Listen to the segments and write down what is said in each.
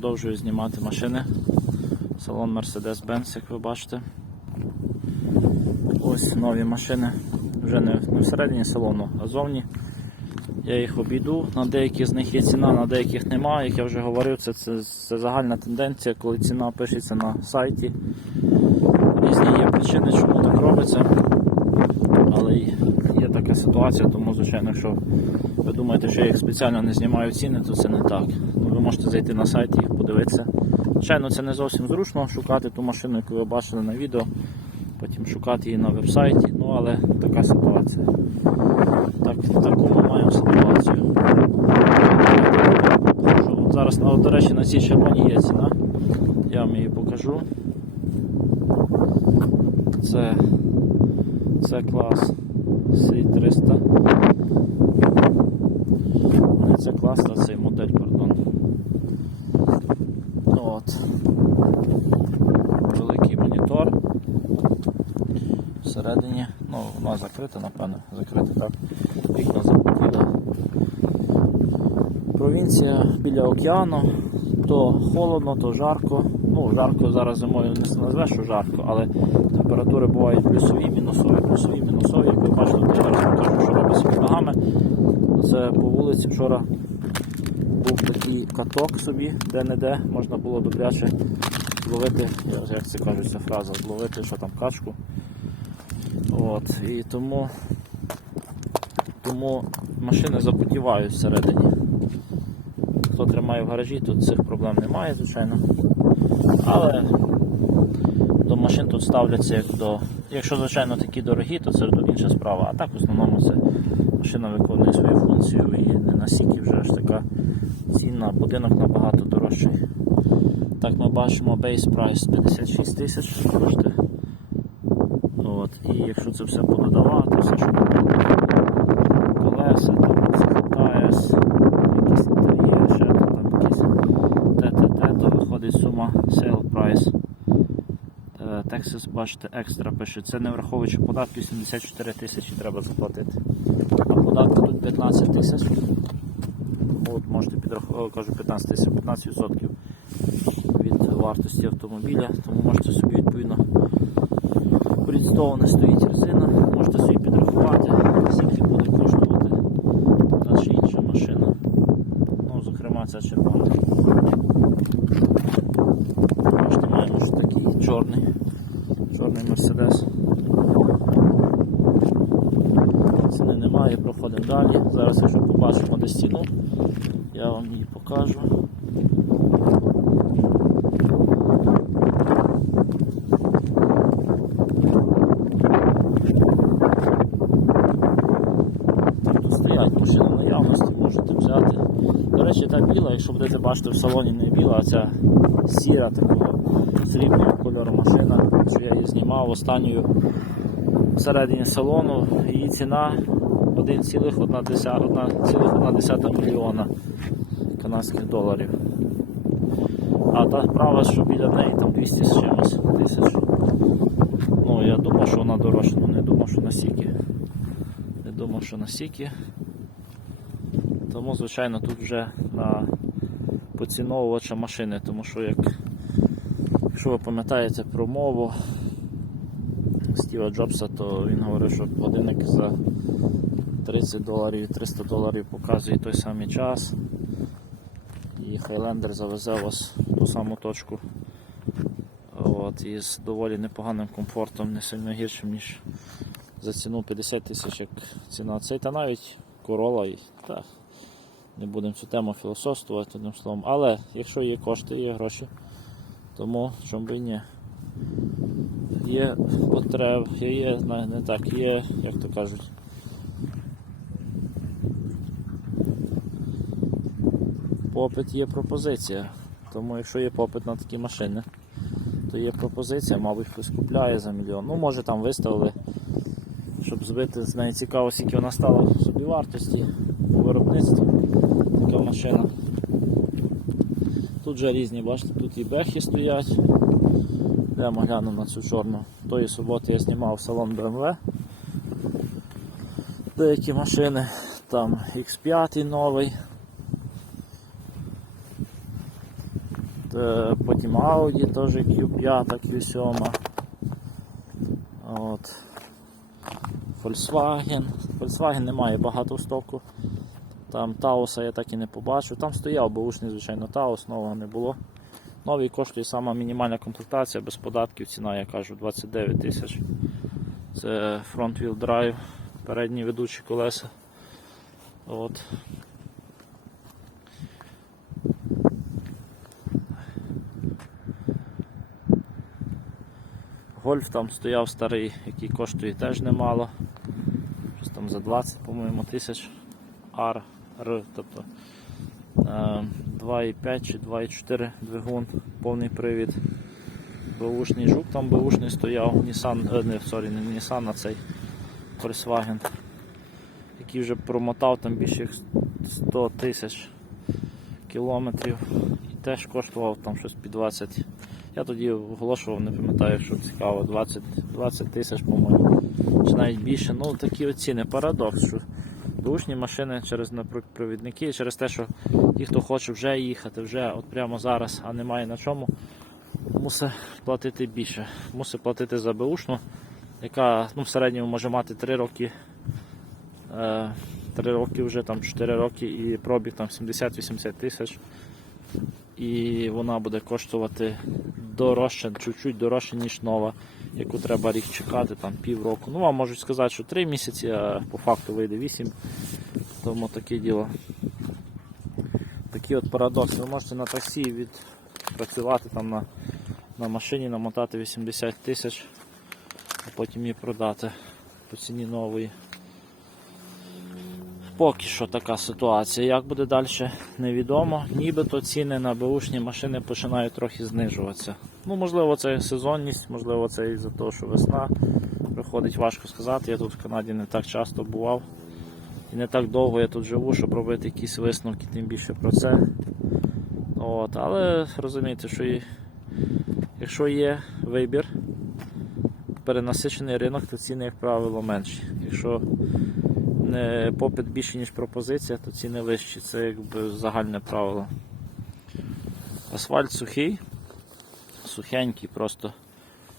Продовжую знімати машини. Салон Mercedes-Benz, як ви бачите. Ось нові машини. Вже не, всередині салону, а зовні. Я їх обійду. На деякі з них є ціна, на деяких немає. Як я вже говорив, це, це, це загальна тенденція, коли ціна пишеться на сайті. Різні є причини, чому так робиться. Але є така ситуація, тому, звичайно, якщо ви думаєте, що я їх спеціально не знімаю ціни, то це не так. Ну, ви можете зайти на сайт і подивитися. Звичайно, це не зовсім зручно шукати ту машину, яку ви бачили на відео, потім шукати її на веб-сайті, ну але така ситуація. Так, таку ми маємо ситуацію. Зараз, до речі, на цій червоній є ціна. Я вам її покажу. Це, це клас C300. Це клас, а цей модель, пардон. От. Великий монітор. Всередині, ну, вона закрита, напевно, закрита так. Вікна запотіли. Провінція біля океану, то холодно, то жарко. Ну, жарко зараз зимою не назвеш, що жарко, але температури бувають плюсові, мінусові, плюсові, мінусові. Як ви бачите, я зараз покажу, що робиться під ногами. Це по вулиці вчора був такий каток собі, де-не-де можна було добряче зловити, як це кажуть, ця фраза, зловити, що там качку. От, і тому, тому машини запотівають всередині. Хто тримає в гаражі, тут цих проблем немає, звичайно. Але машин тут ставляться як до. Якщо, звичайно, такі дорогі, то це інша справа. А так в основному це машина виконує свою функцію і не настільки вже аж така цінна, будинок набагато дорожчий. Так ми бачимо base price 56 тисяч. І якщо це все пододавати, все, що колеса, там АЕС, якісь інтер'єр, ще там якісь ТТТ, то виходить сума sale price. Texas, бачите, екстра пише. Це не враховуючи податки, 74 тисячі треба заплатити. А податки тут 15 тисяч. От можете підрахувати, кажу 15 тисяч, 15% від вартості автомобіля, тому можете собі відповідно Предстована стоїть резина, можете собі підрахувати, скільки буде коштувати та чи інша машина. Ну, зокрема, ця червона. Бачите, маємо ж такий чорний, Мерседес. Ціни немає, проходимо далі. Зараз, якщо побачимо де стіну, я вам її покажу. Тут стоять машини наявності, можете взяти. До речі, та біла, якщо будете бачити в салоні не біла, а ця сіра такого срібного кольору машина, знімав останньою всередині салону, її ціна 1,1 мільйона канадських доларів. А та права, що біля неї там 200 з чимось тисяч. Ну, я думав, що вона дорожча, ну не думав, що настільки. Не думав, що настільки. Тому, звичайно, тут вже на поціновувача машини, тому що як, якщо ви пам'ятаєте про мову Стіва Джобса, то він говорив, що годинник за 30 доларів і 300 доларів показує той самий час. І Хайлендер завезе вас в ту саму точку. От, і з доволі непоганим комфортом, не сильно гіршим, ніж за ціну 50 тисяч, як ціна цей, та навіть корола. І, та, не будемо цю тему філософствувати одним словом. Але якщо є кошти, є гроші, тому чому би і ні. Є потреб, є, не, так, є, як то кажуть. Попит є пропозиція. Тому якщо є попит на такі машини, то є пропозиція, мабуть, хтось купляє за мільйон. Ну, може там виставили, щоб збити з неї цікаво, скільки вона стала в собі вартості по виробництву. Така машина. Тут вже різні, бачите, тут і бехи стоять. Прямо гляну на цю чорну. Тої суботи я знімав салон BMW. Деякі машини, там X5 новий. Е, Потім Audi теж Q5, Q7. От. Volkswagen. Volkswagen немає багато в стоку. Там Тауса я так і не побачив. Там стояв бушний, звичайно, Таус, нового не було. Новий коштує сама мінімальна комплектація без податків, ціна, я кажу, 29 тисяч. Це фронт-віл драйв, передні ведучі колеса. От. Гольф там стояв старий, який коштує теж немало. Щось там за 20, по-моєму, тисяч R, R, тобто е, 2,5 чи 2,4 двигун, повний привід. Бушний жук там бушний стояв, Nissan, е, не, sorry, не Nissan, а цей Volkswagen, який вже промотав там більше 100 тисяч кілометрів і теж коштував там щось під 20. Я тоді оголошував, не пам'ятаю, що цікаво, 20, 20 тисяч, по-моєму, чи навіть більше. Ну такі оціни. Парадокс, що бушні машини через провідники, через те, що ті, хто хоче вже їхати, вже от прямо зараз, а немає на чому, мусить платити більше. Мусить платити за беушну, яка ну, в середньому може мати 3 роки. Е, 3 роки вже там 4 роки і пробіг там 70-80 тисяч. І вона буде коштувати дорожче, чуть-чуть дорожче, ніж нова, яку треба рік чекати, там півроку. Ну, вам можуть сказати, що 3 місяці, а по факту вийде 8. Тому таке діло. Такий от парадокс. Ви можете на таксі відпрацювати там на, на машині, намотати 80 тисяч, а потім її продати по ціні нової. Поки що така ситуація. Як буде далі, невідомо. Нібито ціни на беушні машини починають трохи знижуватися. Ну, можливо, це сезонність, можливо, це із-за того, що весна приходить, важко сказати. Я тут в Канаді не так часто бував. І не так довго я тут живу, щоб робити якісь висновки, тим більше про це. От, але розумієте, що і, якщо є вибір, перенасичений ринок, то ціни, як правило, менші. Якщо не попит більше, ніж пропозиція, то ціни вищі. Це якби загальне правило. Асфальт сухий, сухенький просто.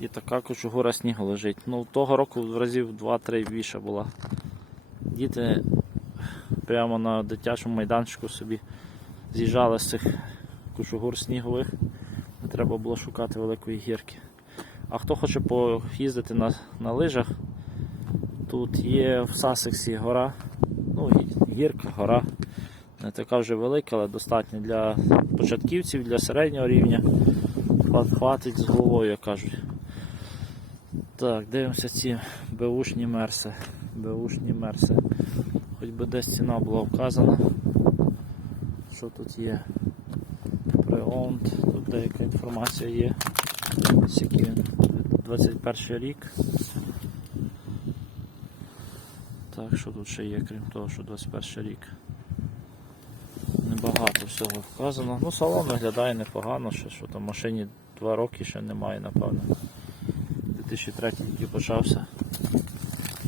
І така кучугура снігу лежить. Ну, того року в разів 2-3 більше була. Діти прямо на дитячому майданчику собі з'їжджали з цих кучугур снігових. Не треба було шукати великої гірки. А хто хоче поїздити на, на лижах, Тут є в Сасексі гора, ну гірка, гора. Не така вже велика, але достатньо для початківців, для середнього рівня. Хватить з головою, кажуть. Так, дивимося ці беушні мерси. Беушні мерси. Хоч би десь ціна була вказана. Що тут є? Преонд, тут деяка інформація є. Скільки він? 21 рік. Так, що тут ще є, крім того, що 21 рік. Небагато всього вказано. Ну, салон виглядає непогано, ще що там машині 2 роки ще немає, напевно. 2003 тільки почався.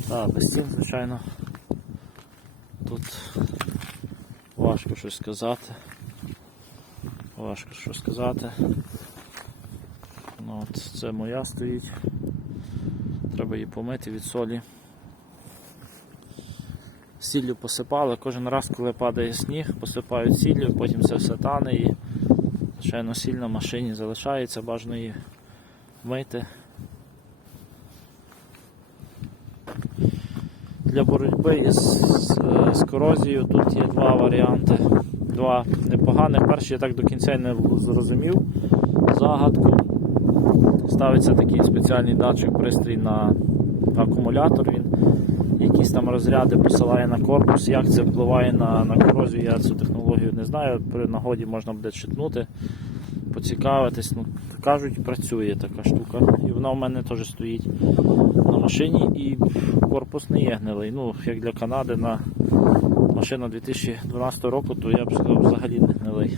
Так, без цін, звичайно. Тут важко щось сказати. Важко щось сказати. Ну, от Це моя стоїть. Треба її помити від солі. Сіллю посипали, кожен раз, коли падає сніг, посипають сіллю, потім це все тане і, звичайно, сіль на машині залишається, бажано її мити. Для боротьби із, з, корозією тут є два варіанти. Два непоганих. Перший я так до кінця не зрозумів загадку. Ставиться такий спеціальний датчик пристрій на акумулятор. Він там розряди посилає на корпус. Як це впливає на, на корозію, я цю технологію не знаю. При нагоді можна буде читнути, поцікавитись. Ну, кажуть, працює така штука. І вона в мене теж стоїть на машині і корпус не є гнилий. Ну, як для Канади на машина 2012 року, то я б сказав взагалі не гнилий.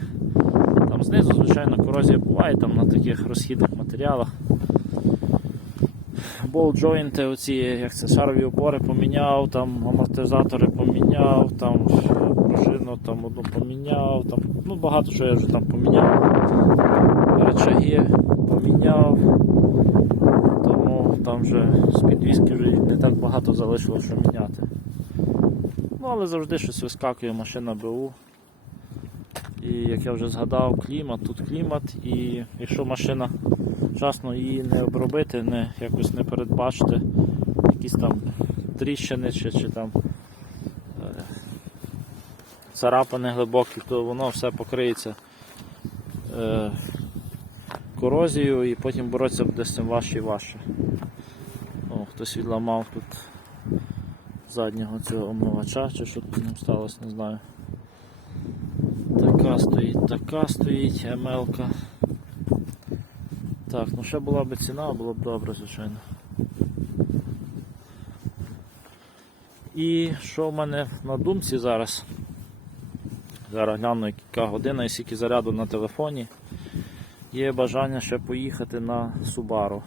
Там знизу, звичайно, корозія буває там на таких розхідних матеріалах. Болт-джойнти, оці, як це, шарові опори поміняв, там амортизатори поміняв, там пружину там одну поміняв, там, ну багато що я вже там поміняв. речаги поміняв, тому там вже з підвіски вже не так багато залишилося що міняти. Ну, але завжди щось вискакує машина БУ. І як я вже згадав, клімат, тут клімат, і якщо машина вчасно її не обробити, не якось не передбачити, якісь там тріщини чи, чи там е, царапини глибокі, то воно все покриється е, корозією і потім боротися буде з цим важче і важче. О, хтось відламав тут заднього цього омивача, чи що тут з ним сталося, не знаю. Така стоїть, така стоїть, МЛ-ка. Так, ну ще була б ціна, було б добре, звичайно. І що в мене на думці зараз? Зараз гляну, яка година і скільки заряду на телефоні. Є бажання ще поїхати на Subaru.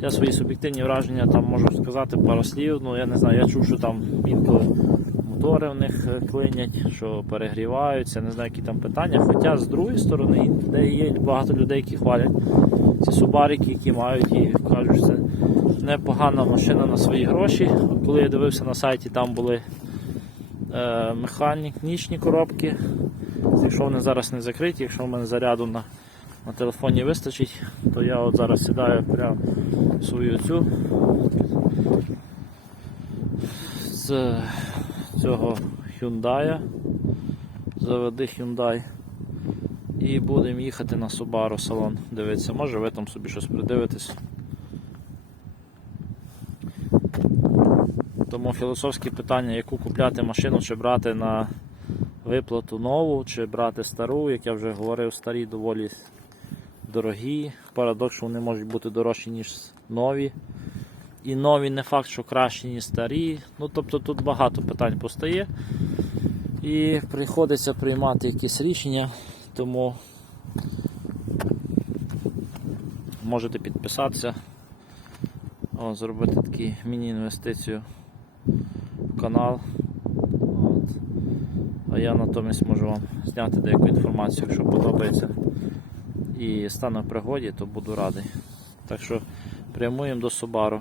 Я свої суб'єктивні враження там можу сказати пару слів. Ну я не знаю, я чув, що там інколи мотори в них е, клинять, що перегріваються, не знаю, які там питання. Хоча з другої сторони, де є багато людей, які хвалять ці субарики, які мають і кажуть, що це непогана машина на свої гроші. Коли я дивився на сайті, там були е, механічні коробки. Якщо вони зараз не закриті, якщо в мене заряду на, на телефоні вистачить, то я от зараз сідаю прямо свою цю цього Hyundai. Заведи Hyundai. І будемо їхати на Subaru салон. Дивитися, може ви там собі щось придивитесь. Тому філософське питання, яку купляти машину, чи брати на виплату нову, чи брати стару, як я вже говорив, старі доволі дорогі. Парадокс, що вони можуть бути дорожчі, ніж нові. І нові не факт, що кращі, ніж старі. Ну, тобто тут багато питань постає. І приходиться приймати якісь рішення, тому можете підписатися, о, зробити таку міні-інвестицію в канал. От. А я натомість можу вам зняти деяку інформацію, якщо подобається. І стане в пригоді, то буду радий. Так що прямуємо до Subaru.